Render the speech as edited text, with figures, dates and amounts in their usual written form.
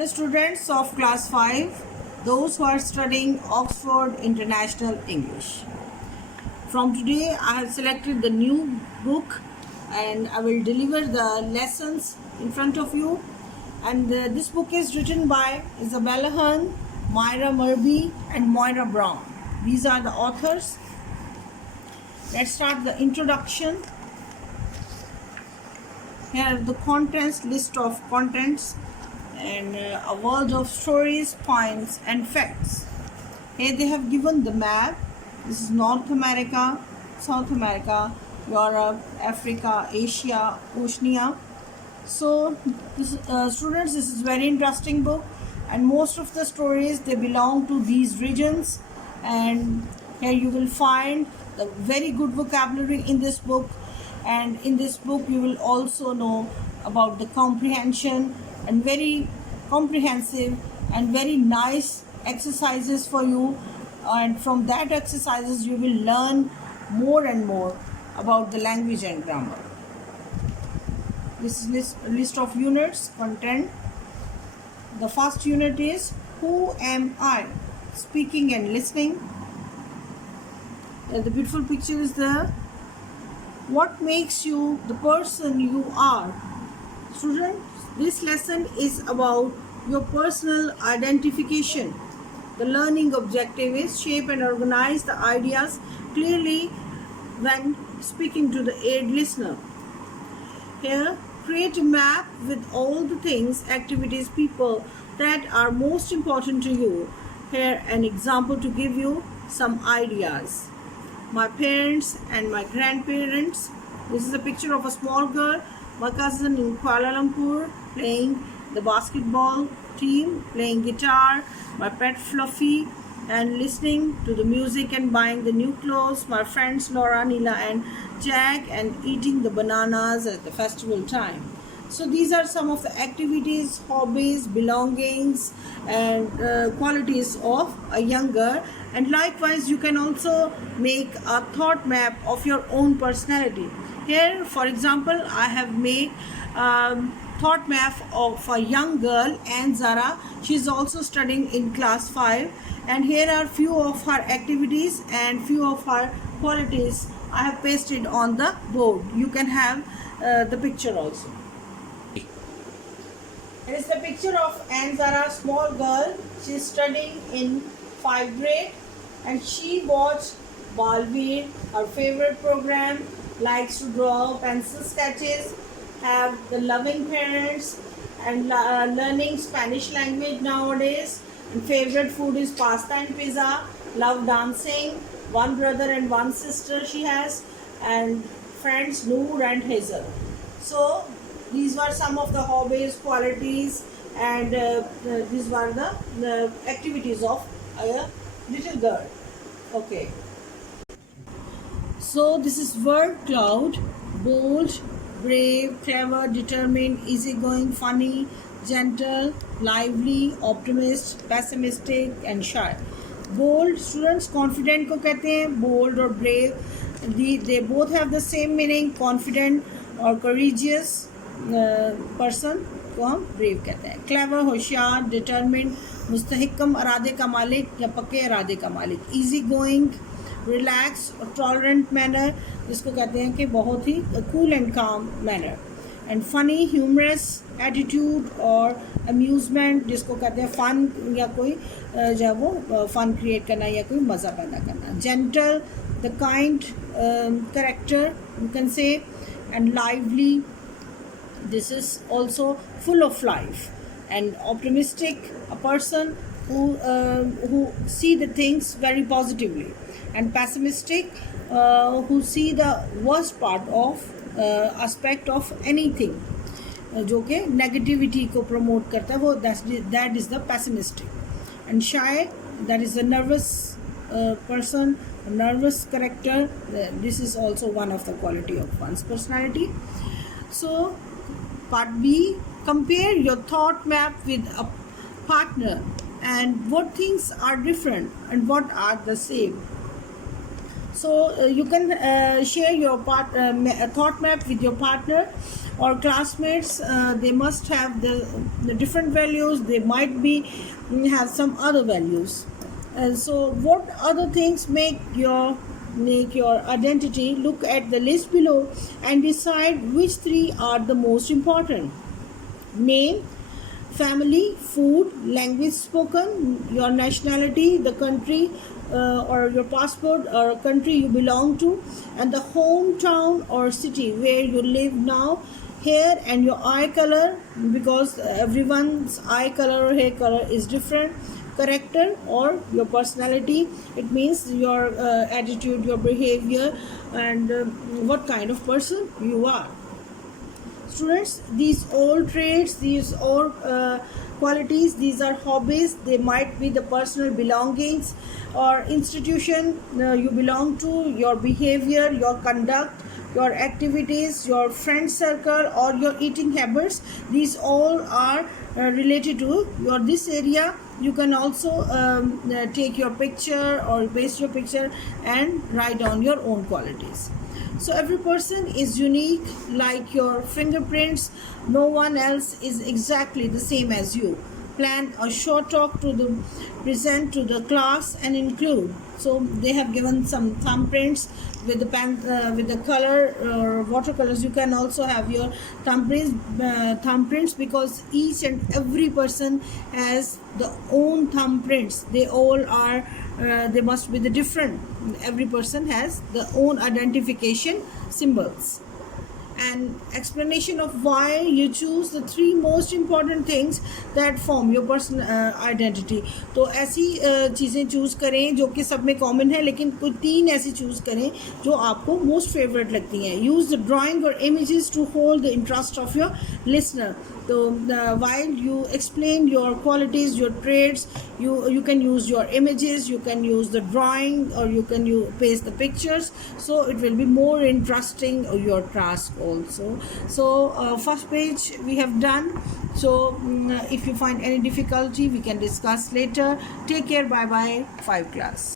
Hello students of class 5, those who are studying Oxford International English. From today I have selected the new book and I will deliver the lessons in front of you. And this book is written by Isabella Hearn, Myra Murby and Moira Brown. These are the authors. Let's start the introduction. Here are the contents, list of contents, and a world of stories, points and facts. Here they have given the map. This is North America, South America, Europe, Africa, Asia, Oceania. So students, this is very interesting book, and most of the stories they belong to these regions. And here you will find the very good vocabulary in this book, and in this book you will also know about the comprehension and very comprehensive and very nice exercises for you, and from that exercises you will learn more and more about the language and grammar. This is list of units, content. The first unit is Who Am I? Speaking and listening. The beautiful picture is there. What makes you the person you are? Students, this lesson is about your personal identification. The learning objective is shape and organize the ideas clearly when speaking to the aid listener. Here, create a map with all the things, activities, people that are most important to you. Here, an example to give you some ideas. My parents and my grandparents. This is a picture of a small girl, my cousin in Kuala Lumpur playing the basketball team, playing guitar, my pet Fluffy, and listening to the music and buying the new clothes, my friends Laura, Neela and Jack, and eating the bananas at the festival time. So these are some of the activities, hobbies, belongings and qualities of a young girl. And likewise you can also make a thought map of your own personality. Here for example I have made thought map of a young girl, Anne Zara. She is also studying in class 5, and here are few of her activities and few of her qualities I have pasted on the board. You can have the picture also. Here is the picture of Anne Zara, small girl. She is studying in 5th grade and she watched Balveer, her favorite program, likes to draw pencil sketches, have the loving parents and learning Spanish language nowadays, and favorite food is pasta and pizza, love dancing, one brother and one sister she has, and friends Noor and Hazel. So these were some of the hobbies, qualities, and these were the activities of a little girl. Okay. So this is word cloud: bold, brave, clever, determined, easygoing, funny, gentle, lively, optimist, pessimistic and shy. Bold, students confident को कहते हैं, bold और brave. They both have the same meaning. Confident और courageous person को हम brave कहते हैं. Clever, होशियार, determined, मुस्तहिकम इरादे का मालिक या पक्के इरादे का मालिक. Easygoing, रिलैक्स और टॉलरेंट मैनर, जिसको कहते हैं कि बहुत ही cool and calm manner. And funny, humorous attitude और अम्यूज़मेंट, जिसको कहते हैं फ़न या कोई जो है वो फ़न क्रिएट करना या कोई मज़ा पैदा करना. Gentle, the kind character you can say. And lively, this is also full of life. And optimistic, a person who see the things very positively. And pessimistic, who see the worst part of aspect of anything, जो कि negativity को promote करता है, वो that is the pessimistic. And shy, that is a nervous person, a nervous character. This is also one of the quality of one's personality. So part B, compare your thought map with a partner and what things are different and what are the same. So you can share your thought map with your partner or classmates. They must have the different values. They might be have some other values. And so what other things make your identity? Look at the list below and decide which three are the most important. Name, family, food, language spoken, your nationality, the country or your passport or country you belong to, and the hometown or city where you live now. Hair and your eye color, because everyone's eye color or hair color is different. Character or your personality, it means your attitude, your behavior, and what kind of person you are. Students, these all traits, these all qualities, these are hobbies. They might be the personal belongings or institution you belong to, your behavior, your conduct, your activities, your friend circle, or your eating habits. These all are related to your this area. You can also take your picture or paste your picture and write down your own qualities. So every person is unique like your fingerprints. No one else is exactly the same as you. Plan a short talk to the present to the class and include. So they have given some thumbprints with the with the color or watercolors. You can also have your thumbprints because each and every person has the own thumbprints. They all are they must be the different. Every person has the own identification symbols. And explanation of why you choose the three most important things that form your personal identity. तो ऐसी चीज़ें choose करें जो कि सब में common है, लेकिन कोई तीन ऐसी चूज़ करें जो आपको मोस्ट फेवरेट लगती हैं. यूज़ द ड्राइंग और images to hold the interest of your listener. So while you explain your qualities, your traits, you can use your images, you can use the drawing, or you can paste the pictures. So it will be more interesting your task also. So first page we have done. So if you find any difficulty, we can discuss later. Take care. Bye bye. 5 class.